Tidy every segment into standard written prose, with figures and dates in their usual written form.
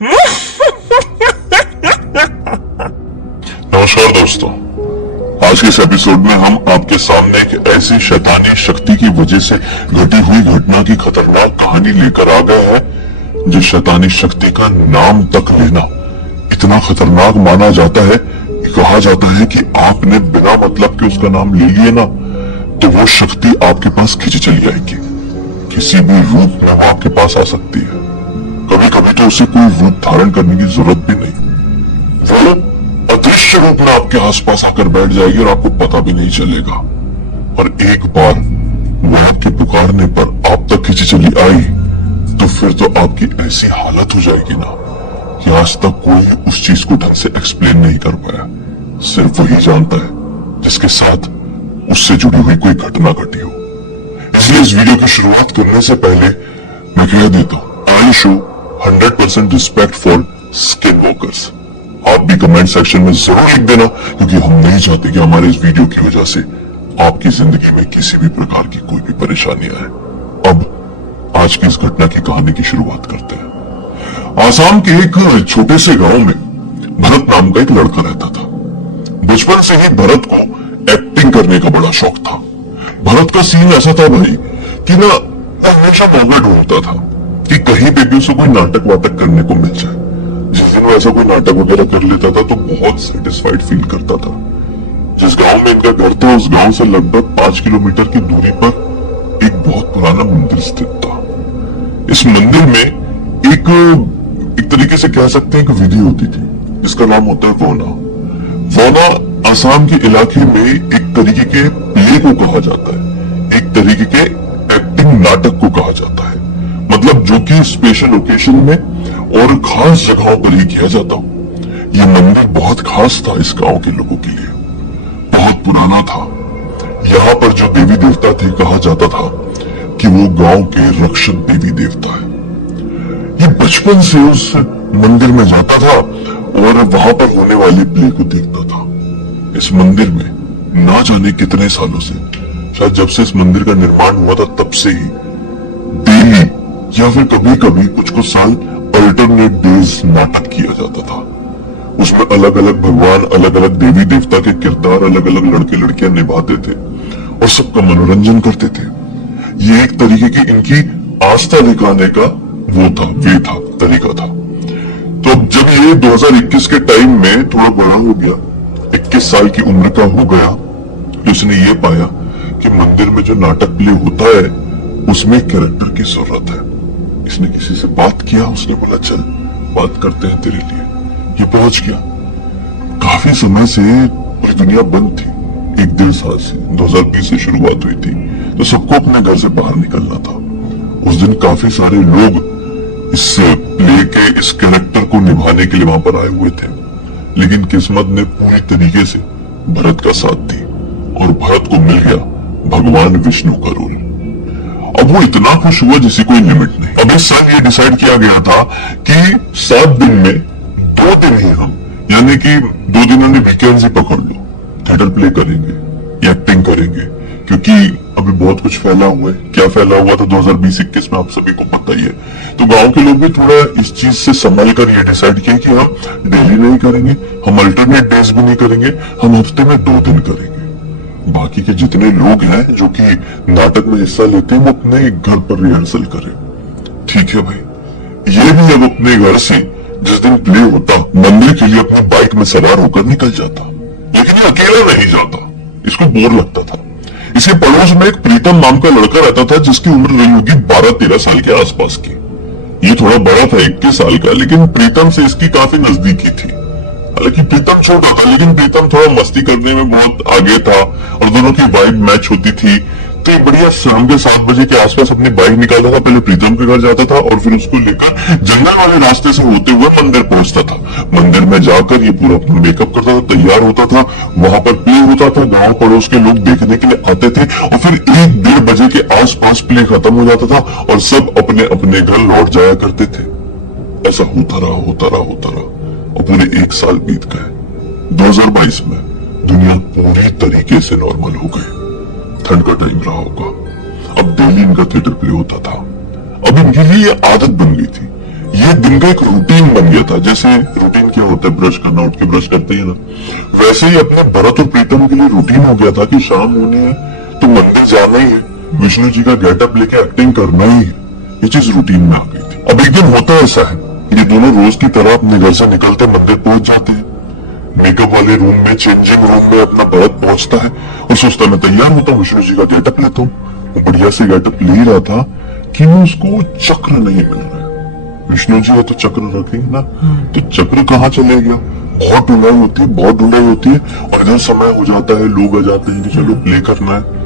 नमस्कार दोस्तों, आज के इस एपिसोड में हम आपके सामने एक ऐसी शैतानी शक्ति की वजह से घटी हुई घटना की खतरनाक कहानी लेकर आ गए हैं। जिस शैतानी शक्ति का नाम तक लेना इतना खतरनाक माना जाता है कि कहा जाता है कि आपने बिना मतलब के उसका नाम ले लिया ना तो वो शक्ति आपके पास खिंची चली आएगी। किसी भी रूप में वो आपके पास आ सकती है। कभी कभी तो उसे कोई रूप धारण करने की जरूरत भी नहीं, वो अदृश्य रूप में आपके आसपास आकर बैठ जाएगी और आपको पता भी नहीं चलेगा। और एक बार वो आपके पुकारने पर आप तक खिंची चली आई तो फिर तो आपकी ऐसी हालत हो जाएगी ना कि आज तक कोई उस चीज को ढंग से एक्सप्लेन नहीं कर पाया। सिर्फ वही जानता है जिसके साथ उससे जुड़ी हुई कोई घटना घटी हो। इसलिए इस वीडियो की शुरुआत करने से पहले मैं कह देता हूं, I show 100% respect for skin walkers. आप भी कमेंट सेक्शन में जरूर लिख देना, क्योंकि हम नहीं चाहते कि हमारे इस वीडियो की वजह से आपकी जिंदगी में किसी भी प्रकार की कोई भी परेशानी आए। अब आज की इस घटना की कहानी की शुरुआत करते हैं। आसाम के एक छोटे से गांव में भरत नाम का एक लड़का रहता था। बचपन से ही भरत को एक्टिंग करने का बड़ा शौक था। भरत का सीन ऐसा था भाई कि ना हमेशा मौका ढूंढता था कि कहीं पे भी उसे कोई नाटक वाटक करने को मिल जाए। जिस दिन वो ऐसा कोई नाटक वगैरह कर लेता था तो बहुत सेटिस्फाइड फील करता था। जिस गांव में इनका घर था उस गांव से लगभग 5 किलोमीटर की दूरी पर एक बहुत पुराना मंदिर स्थित था। इस मंदिर में एक तरीके से कह सकते हैं कि विधि होती थी जिसका नाम होता है वौना। वौना असम के इलाके में एक तरीके के प्ले को कहा जाता है, एक तरीके के एक्टिंग नाटक को कहा जाता है। मतलब जो कि स्पेशल ओकेशन में और खास जगहों पर ही किया जाता हो। यह मंदिर बहुत खास था इस गांव के लोगों के लिए, बहुत पुराना था। यहाँ पर जो देवी देवता थे कहा जाता था कि वो गांव के रक्षक देवी देवता है। ये बचपन से उस मंदिर में जाता था और वहां पर होने वाली प्ले को देखता था। इस मंदिर में ना जाने कितने सालों से, शायद जब से इस मंदिर का निर्माण हुआ था तब से ही डेली या फिर कभी कभी कुछ साल अल्टरनेट डेज नाटक किया जाता था। उसमें अलग अलग भगवान, अलग अलग देवी देवता के किरदार अलग अलग लड़के लड़कियां निभाते थे और सबका मनोरंजन करते थे। ये एक तरीके की इनकी आस्था दिखाने का वो था, वे था, तरीका था। तो अब जब ये 2021 के टाइम में थोड़ा बड़ा हो गया, 21 साल की उम्र का हो गया, तो उसने ये पाया कि मंदिर में जो नाटक प्ले होता है उसमें कैरेक्टर की जरूरत है। इसने किसी से बात किया, उसने बोला चल बात करते हैं तेरे लिए। ये पहुंच गया। काफी समय से पूरी दुनिया बंद थी, 1-1.5 साल से 2020 से शुरुआत हुई थी, तो सबको अपने घर से बाहर निकलना था। उस दिन काफी सारे लोग इस प्ले के इस कैरेक्टर को निभाने के लिए वहां पर आए हुए थे, लेकिन किस्मत ने पूरी तरीके से भरत का साथ दी और भरत को मिल गया भगवान विष्णु का रोल। अब वो इतना खुश हुआ जिसकी कोई लिमिट नहीं। अब इस साल ये डिसाइड किया गया था कि 7 दिन में 2 दिन ही हम, यानी कि 2 दिनों ने वीकेंड ही पकड़ लो, थिएटर प्ले करेंगे या एक्टिंग करेंगे, क्योंकि अभी बहुत कुछ फैला हुआ है। क्या फैला हुआ था 2020-21 में आप सभी को पता ही है। तो गांव के लोग भी थोड़ा इस चीज से संभल कर ये डिसाइड किया कि हम डेली नहीं करेंगे, हम अल्टरनेट डेज भी नहीं करेंगे, हम हफ्ते में 2 दिन करेंगे। बाकी के जितने लोग हैं जो कि नाटक में हिस्सा लेते हैं वो अपने घर पर रिहर्सल करें। ठीक है भाई। ये भी अब अपने घर से जिस दिन प्ले होता मंदिर के लिए अपनी बाइक में सवार होकर निकल जाता, लेकिन ये अकेला नहीं जाता, इसको बोर लगता था। इसके पड़ोस में एक प्रीतम नाम का लड़का रहता था जिसकी उम्र रही होगी 12-13 साल के आसपास की। ये थोड़ा बड़ा था, 21 साल का, लेकिन प्रीतम से इसकी काफी नजदीकी थी। हालांकि प्रीतम छोटा था लेकिन प्रीतम थोड़ा मस्ती करने में बहुत आगे था और दोनों की वाइब मैच होती थी। तो बढ़िया शाम के 7 बजे के आसपास अपनी बाइक निकालता था, पहले प्रीतम के घर जाता था और फिर उसको लेकर जंगल वाले रास्ते से होते हुए मंदिर पहुंचता था। मंदिर में जाकर ये पूरा अपना मेकअप करता था, तैयार होता था, वहां पर प्ले होता था, गांव पड़ोस के लोग देखने के लिए आते थे और फिर 1-1:30 बजे के आसपास प्ले खत्म हो जाता था और सब अपने अपने घर लौट जाया करते थे। ऐसा होता रहा और पूरे 1 साल बीत गए। 2022 में दुनिया पूरी तरीके से नॉर्मल हो गई। ठंड का टाइम रहा होगा। अब डेली इनका थिएटर प्ले होता था। अब इनके लिए ये आदत बन गई थी। ये दिन का एक रूटीन बन गया था। जैसे रूटीन क्या होता है, ब्रश करना, उठ के ब्रश करते ही ना, वैसे ही अपने भरत और प्रीतम के लिए रूटीन हो गया था कि शाम होनी है तो मंदिर जाना ही है, विष्णु जी का गेटअप लेके एक्टिंग करना ही है। ये चीज रूटीन में आ गई थी। अब एक दिन होता ऐसा है, ये दोनों रोज की तरह अपने घर से निकलते मंदिर पहुंच जाते हैं। मेकअप वाले रूम में, चेंजिंग रूम में अपना भरत पहुंचता है और सोचता मैं तैयार होता हूँ, विष्णु जी का गेटअप लेता हूँ। वो बढ़िया से गेटअप ले ही रहा था कि वो उसको चक्र नहीं मिल रहा है। विष्णु जी है तो चक्र रखेंगे ना, तो चक्र कहाँ चले गया। बहुत ढूंढाई होती है, बहुत ढूंढाई होती है, और इधर समय हो जाता है, लोग आ जाते हैं कि चलो प्ले करना है।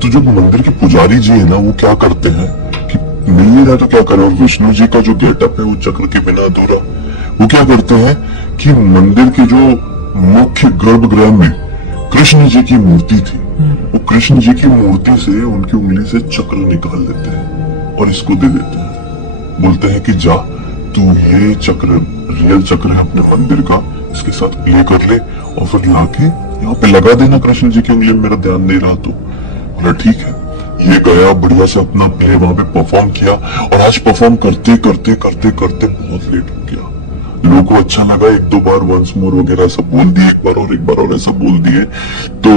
तो जो मंदिर के पुजारी जी है ना, वो क्या करते हैं कि नहीं रहा तो क्या करें, और विष्णु जी का जो गेटअप है वो चक्र के बिना अधूरा। वो क्या करते हैं कि मंदिर के जो मुख्य गर्भगृह में कृष्ण जी की मूर्ति थी, वो कृष्ण जी की मूर्ति से उनकी उंगली से चक्र निकाल लेते हैं और इसको दे देते हैं। बोलते हैं कि जा तू ये चक्र, रियल चक्र है अपने मंदिर का, इसके साथ प्ले कर ले और फिर लाके यहाँ पे लगा देना कृष्ण जी की उंगली में, मेरा ध्यान नहीं रहा तो। बोला ठीक है। ये गया बढ़िया से अपना प्ले वहां पे परफॉर्म किया, और आज परफॉर्म करते करते करते करते बहुत लेट हो गया। लोगों को अच्छा लगा, एक दो बार वंस मोर वगैरह सब बोल दिए, एक बार और ऐसा बोल दिए, तो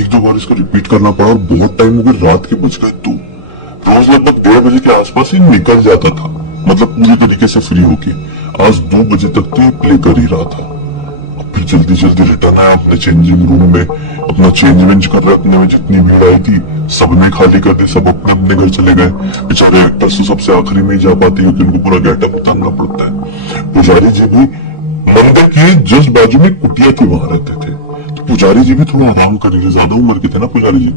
एक दो बार इसको रिपीट करना पड़ा, और बहुत टाइम हो गया, रात के बज गए 2। रोज लगभग 1:30 बजे के आसपास ही निकल जाता था, मतलब पूरी तरीके से फ्री होके। आज 2 बजे तक तो ये प्ले कर ही रहा था। अब फिर जल्दी जल्दी रिटर्न आया अपने चेंजिंग रूम में, अपना चेंज वेंज कर रहे, अपने में जितनी भीड़ आई थी सबने खाली कर दी, सब अपने अपने घर चले गए। बेचारे एक्टर्स तो सबसे आखिरी में ही जा पाते हैं, क्योंकि उनको पूरा गेटअप उतारना पड़ता है। पुजारी जी भी मंदिर के जस्ट बाजू में कुटिया थी, वहां रहते थे, तो पुजारी जी भी थोड़ा आराम करने के लिए, ज्यादा उम्र के थे ना पुजारी जी,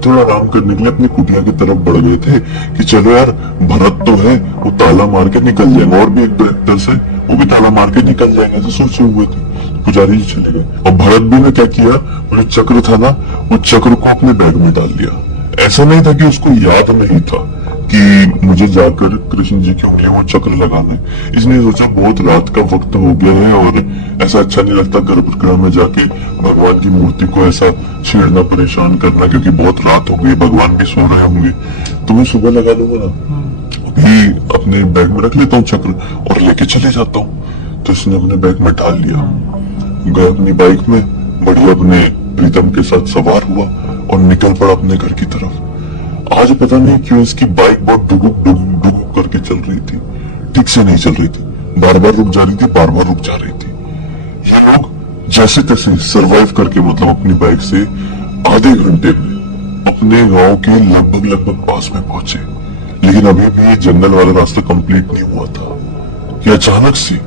थोड़ा आराम करने के लिए अपनी कुटिया की तरफ बढ़ गए थे कि चलो यार भरत तो है, वो ताला मार के निकल जाएंगे, और भी एक दो एक्टर्स है वो भी ताला मार के निकल जाएंगे, तो सोचे हुए थे। पुजारी जी चले गए, और भरत भी ने क्या किया, वो जो चक्र था ना, वो चक्र को अपने बैग में डाल दिया। ऐसा नहीं था कि उसको याद नहीं था कि मुझे जाकर कृष्ण जी की उंगली वो चक्र लगाना है। इसने सोचा बहुत रात का वक्त हो गया है और ऐसा अच्छा नहीं लगता गर्भगृह में जाके भगवान की मूर्ति को ऐसा छेड़ना, परेशान करना, क्योंकि बहुत रात हो गई, भगवान भी सो रहे होंगे, तो मैं सुबह लगा लूंगा ना, अभी अपने बैग में रख लेता हूँ चक्र और लेके चले जाता हूँ। तो इसने अपने बैग में डाल लिया, गए अपनी बाइक में, बढ़िया अपने प्रीतम के साथ सवार हुआ और निकल पड़ा अपने घर की तरफ। आज पता नहीं क्यों इसकी बाइक बहुत डुगुक डुगुक डुगुक करके चल रही थी, ठीक से नहीं चल रही थी, बार बार रुक जा रही थी, बार बार रुक जा रही थी। ये लोग जैसे तैसे सरवाइव करके, मतलब अपनी बाइक से आधे घंटे में अपने गांव के लगभग पास में पहुंचे। लेकिन अभी भी ये जंगल वाला रास्ता कंप्लीट नहीं हुआ था कि अचानक से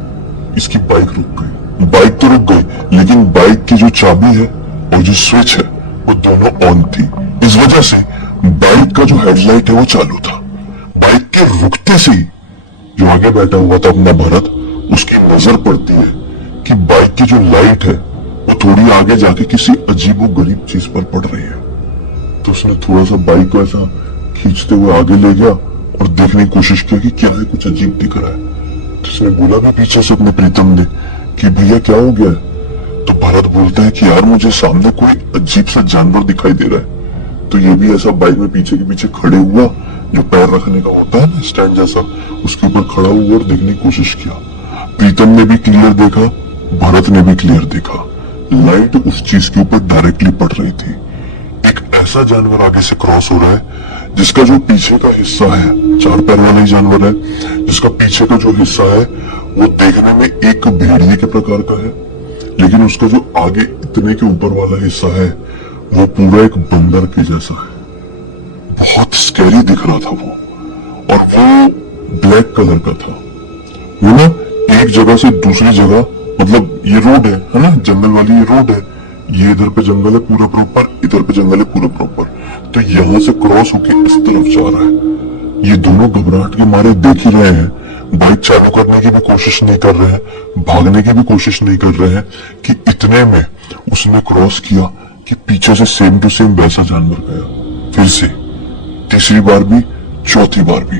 इसकी बाइक रुक गई। बाइक तो रुक गई, लेकिन बाइक की जो चाबी है और जो स्विच है वो दोनों ऑन थी। इस वजह से बाइक का जो हेडलाइट है वो चालू था। बाइक के रुकते से ही जो आगे बैठा हुआ था अपना भरत, उसकी नजर पड़ती है कि बाइक की जो लाइट है वो थोड़ी आगे जाके किसी अजीबो गरीब चीज पर पड़ रही है। तो उसने थोड़ा सा बाइक को ऐसा खींचते हुए आगे ले गया और देखने की कोशिश की कि क्या है, कुछ अजीब दिख रहा है। तो उसने बोला भी पीछे से अपने प्रीतम ने कि भैया क्या हो गया है। तो भरत बोलता है कि यार मुझे सामने कोई अजीब सा जानवर दिखाई दे रहा है। तो ये भी ऐसा बाइक में पीछे के पीछे खड़े हुआ, जो पैर रखने का होता है ना स्टैंड जैसा, उसके ऊपर खड़ा हुआ और देखने की कोशिश किया। प्रीतम ने भी क्लियर देखा, भरत ने भी क्लियर देखा, लाइट उस चीज के ऊपर डायरेक्टली पड़ रही थी। एक ऐसा जानवर आगे से क्रॉस हो रहा है जिसका जो पीछे का हिस्सा है, 4 पैर वाला ही जानवर है, जिसका पीछे का जो हिस्सा है वो देखने में एक भेड़िए के प्रकार का है, लेकिन उसका जो आगे इतने के ऊपर वाला हिस्सा है वो पूरा एक बंदर के जैसा है। बहुत स्कैरी दिख रहा था वो, और वो ब्लैक कलर का था। वो ना एक जगह से दूसरी जगह, मतलब ये रोड है ना, जंगल वाली ये रोड है, ये इधर पे जंगल है पूरा प्रॉपर, इधर पे जंगल है पूरा प्रॉपर, तो यहां से क्रॉस होके इस तरफ जा रहा है। ये दोनों घबराहट के मारे देख ही रहे हैं, बाइक चालू करने की भी कोशिश नहीं कर रहे हैं, भागने की भी कोशिश नहीं कर रहे हैं, कि इतने में उसने क्रॉस किया कि पीछे से सेम टू सेम वैसा जानवर गया। फिर से तीसरी बार भी, चौथी बार भी।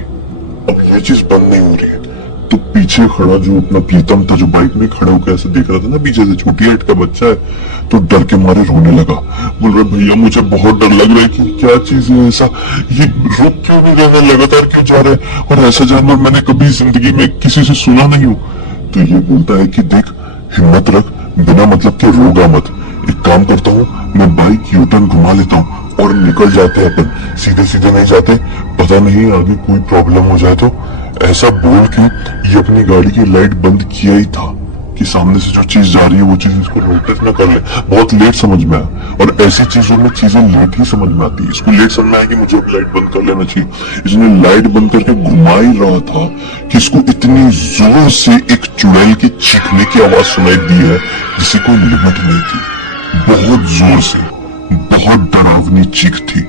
अब ये चीज बंद नहीं हो रही है, तो पीछे खड़ा जो अपना प्रीतम था, जो बाइक में खड़ा होकर ऐसे देख रहा था ना पीछे से, छोटी हाइट का बच्चा है, तो डर के मारे रोने लगा। बोल रहा भैया मुझे बहुत डर लग रहा है कि क्या चीज है ऐसा, ये रुक क्यों नहीं रहे, लगातार क्यों जा रहे हैं, और ऐसा जानवर मैंने कभी जिंदगी में किसी से सुना नहीं हूँ। तो ये बोलता है कि देख हिम्मत रख, बिना मतलब के रोगा मत, एक काम करता हूँ मैं बाइक यूटर्न घुमा लेता हूँ और निकल जाते हैं अपन, सीधे सीधे नहीं जाते, पता नहीं आगे कोई प्रॉब्लम हो जाए तो। ऐसा बोल के ये अपनी गाड़ी की लाइट बंद किया ही था कि सामने से जो चीज जा रही है वो चीज इसको नोटिस न कर ले। बहुत लेट समझ में आया, और ऐसी चीजों में चीजें लेट ही समझ में आती है। इसको लेट समझ में आया कि मुझे अब लाइट बंद कर लेना चाहिए। इसने लाइट बंद करके घुमा ही रहा था कि इसको इतनी जोर से एक चुड़ैल की चीखने की आवाज सुनाई दी है जिसे कोई लिमिट नहीं थी। बहुत जोर से, बहुत डरावनी चीख थी,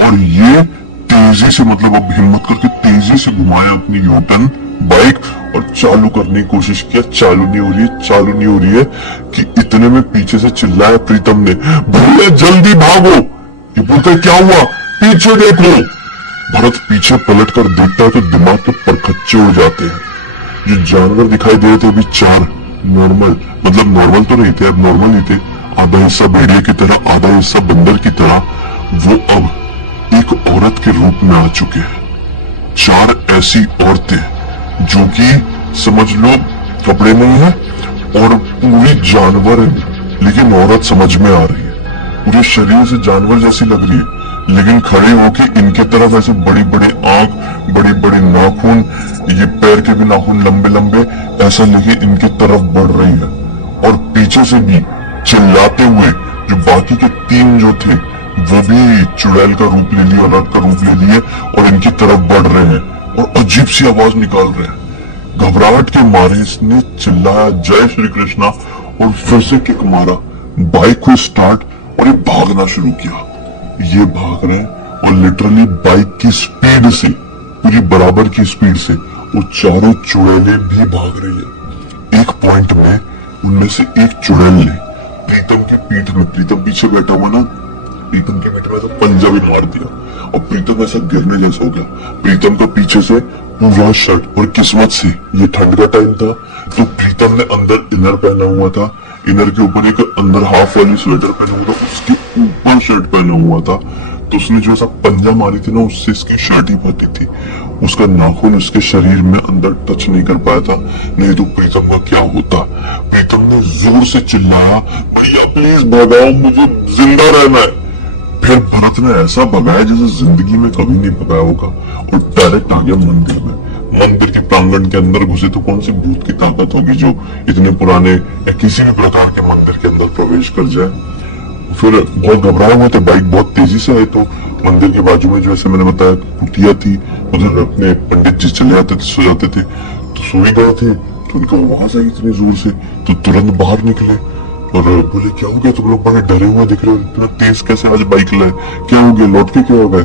और ये तेजी से, मतलब अब हिम्मत करके तेजी से घुमाया अपनी यूटर्न बाइक और चालू करने की कोशिश किया। चालू नहीं हो रही है, चालू नहीं हो रही है कि इतने में पीछे से चिल्लाया प्रीतम ने, भैया जल्दी भागो। ये बोलता है क्या हुआ, पीछे देखो। भरत पीछे पलट कर देखता है तो दिमाग के परखच्चे हो जाते हैं। ये जानवर दिखाई दे रहे थे अभी 4 नॉर्मल, मतलब नॉर्मल तो नहीं थे, अब नॉर्मल ही थे, आधा हिस्सा भेड़िया की तरह, आधा हिस्सा बंदर की तरह, वो अब एक औरत के रूप में आ चुके हैं। 4 ऐसी औरतें जो कि समझ लो कपड़े नहीं है और पूरी जानवर है, लेकिन औरत समझ में आ रही है। पूरे शरीर से जानवर जैसी लग रही है, लेकिन खड़े होके इनके तरफ ऐसे बड़ी बड़ी आंख, बड़ी बड़ी नाखून, ये पैर के भी नाखून लंबे लंबे ऐसा लेके इनके तरफ बढ़ रही है। और पीछे से भी चिल्लाते हुए जो बाकी के 3 जो थे वो भी चुड़ैल का रूप ले लिए, औरत का रूप ले लिए, और इनकी तरफ बढ़ रहे हैं और अजीब सी आवाज निकाल रहे हैं। घबराहट के मारे इसने चिल्लाया जय श्री कृष्णा और फिर से किक मारा, बाइक को स्टार्ट, और ये भागना शुरू किया। ये भाग रहे हैं और लिटरली बाइक की स्पीड से, पूरी बराबर की स्पीड से वो चारों चुड़ैलें भी भाग रही है। एक पॉइंट में उनमें से एक चुड़ैल ने प्रीतम की पीठ में, प्रीतम पीछे बैठा हुआ ना, प्रीतम के पीठ में तो पंजा भी मार दिया और प्रीतम ऐसा गिरने जैसा हो गया। प्रीतम का पीछे से पूरा शर्ट, और किस्मत से ये ठंड का टाइम था तो प्रीतम ने अंदर इनर पहना हुआ था, इनर के ऊपर एक अंदर हाफ वाली स्वेटर पहना हुआ था, उसके ऊपर शर्ट पहना हुआ था। तो उसने जो ऐसा पंजा मारी थी ना, उससे इसकी शर्ट ही फटी थी। उसका नाखून उसके शरीर में अंदर टच नहीं कर पाया था, नहीं तो प्रीतम का क्या होता। प्रीतम ने जोर से चिल्लाया भैया प्लीज भगाओ, मुझे जिंदा रहना है। फिर भरत ने ऐसा भगाया जैसे जिंदगी में कभी नहीं भगाया होगा, और डायरेक्ट आ गया मंदिर में। मंदिर के प्रांगण के अंदर घुसे तो कौन सी भूत की ताकत होगी जो इतने पुराने या किसी भी प्रकार के मंदिर के अंदर प्रवेश कर जाए। फिर बहुत घबराए हुए थे, बाइक बहुत तेजी से आए तो मंदिर के बाजू में जो ऐसे मैंने बताया कुटिया थी, उधर अपने पंडित जी चले आते थे, सो जाते थे, तो सो ही गए थे। तो उनका आवाज आई इतनी जोर से तो तुरंत बाहर निकले और बोले क्या हो गया, तुम लोग बड़े डरे हुए दिख रहे हो, इतना तेज कैसे आज बाइक लाए, क्या हो गया, लौट के क्या हो गए।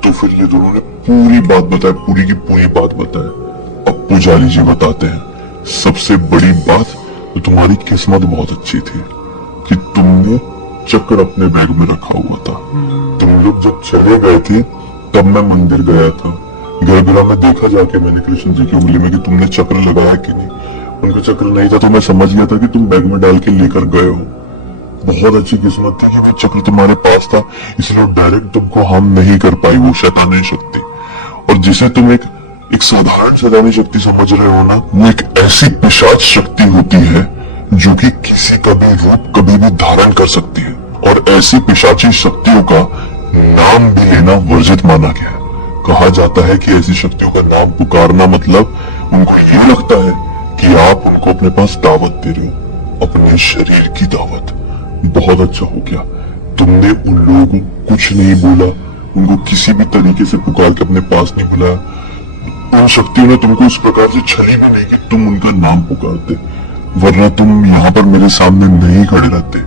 तो फिर ये दोनों ने पूरी बात बताई, पूरी की पूरी बात बताई। अब पुजारी जी बताते हैं सबसे बड़ी बात, तो तुम्हारी किस्मत बहुत अच्छी थी कि तुमने चक्र अपने बैग में रखा हुआ था। तुम लोग जब चले गए थे तब मैं मंदिर गया था, गर्भगृह में देखा जाके मैंने कृष्ण जी की उंगली में कि तुमने चक्र लगाया कि नहीं। उनका चक्र नहीं था तो मैं समझ गया था कि तुम बैग में डाल के लेकर गए हो। बहुत अच्छी किस्मत थी कि वो चक्र तुम्हारे पास था, इसलिए डायरेक्ट तुमको हार्म नहीं कर पाई वो शैतानी शक्ति। और जिसे तुम एक साधारण शैतानी शक्ति समझ रहे हो ना, वो एक ऐसी पिशाच शक्ति होती है जो कि किसी का भी रूप कभी भी धारण कर सकती है। और ऐसी पिशाची शक्तियों का नाम भी लेना वर्जित माना गया है। कहा जाता है कि ऐसी शक्तियों का नाम पुकारना मतलब उनको ये लगता है कि आप उनको अपने पास दावत दे रहे हो, अपने शरीर की दावत। बहुत अच्छा हो गया तुमने उन लोगों को कुछ नहीं बोला, उनको किसी भी तरीके से पुकार के अपने पास नहीं बुलाया। उन शक्तियों ने तुमको इस प्रकार से छली भी नहीं कि तुम उनका नाम पुकारते, वरना तुम यहाँ पर मेरे सामने नहीं खड़े रहते।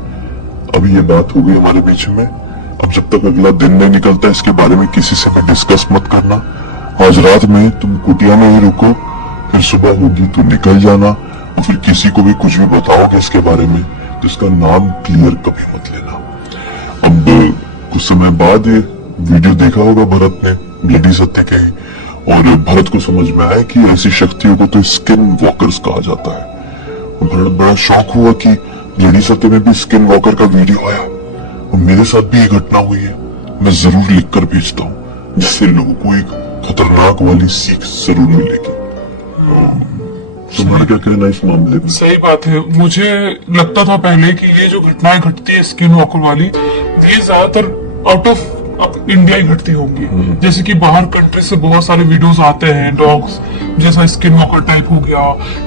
अभी ये बात हो गई हमारे बीच में, अब जब तक अगला दिन नहीं निकलता इसके बारे में किसी से भी डिस्कस मत करना। आज रात में तुम कुटिया में ही रुको, फिर सुबह होगी तो निकल जाना, और फिर किसी को भी कुछ भी बताओगे इसके बारे में तो इसका नाम क्लियर कभी मत लेना। अब कुछ समय बाद ये वीडियो देखा होगा भरत ने ब्लडी सत्य के, और भरत को समझ में आया कि ऐसी शक्तियों को तो स्किन वॉकर्स कहा जाता है। और भरत बड़ा शौक हुआ कि लेडी सत्य में भी स्किन वॉकर का वीडियो आया और मेरे साथ भी ये घटना हुई है, मैं जरूर लिखकर भेजता हूँ जिससे लोगों को एक खतरनाक वाली सीख जरूर मिलेगी। तुम्हारा क्या कहना है इस मामले में? सही बात है। मुझे लगता था पहले कि ये जो घटनाएं घटती है स्किन वॉकर वाली, ये ज्यादातर आउट ऑफ इंडिया ही घटती होंगी। जैसे कि बाहर कंट्री से बहुत सारे वीडियोस आते हैं, डॉग्स जैसा स्किन वॉकर टाइप हो गया,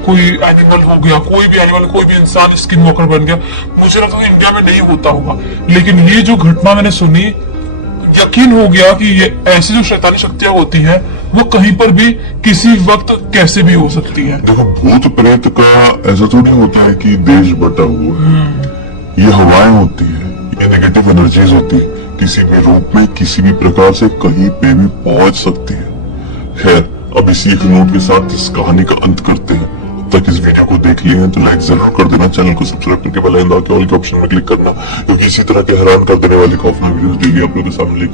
कोई एनिमल हो गया, कोई भी एनिमल, कोई भी इंसान स्किन वॉकर बन गया। मुझे लगता था इंडिया में नहीं होता होगा, लेकिन ये जो घटना मैंने सुनी, यकीन हो गया कि ये ऐसी जो शैतानी शक्तियां होती है वो कहीं पर भी किसी वक्त कैसे भी हो सकती है। देखो, भूत प्रेत का ऐसा तो नहीं होता है कि देश बटा हुआ है। ये हवाएं होती है, ये नेगेटिव एनर्जीज होती है, किसी भी रूप में किसी भी प्रकार से कहीं पे भी पहुंच सकती है। खैर, अब इसी एक नोट के साथ इस कहानी का अंत करते हैं। अब तक इस वीडियो को देख लिए हैं तो लाइक जरूर कर देना, चैनल को सब्सक्राइब करके बेल आइकन दबा के ऑल के ऑप्शन में क्लिक करना, क्योंकि इसी तरह के हैरान कर देने वाली खौफनाक वीडियोस डेली आप लोगों के सामने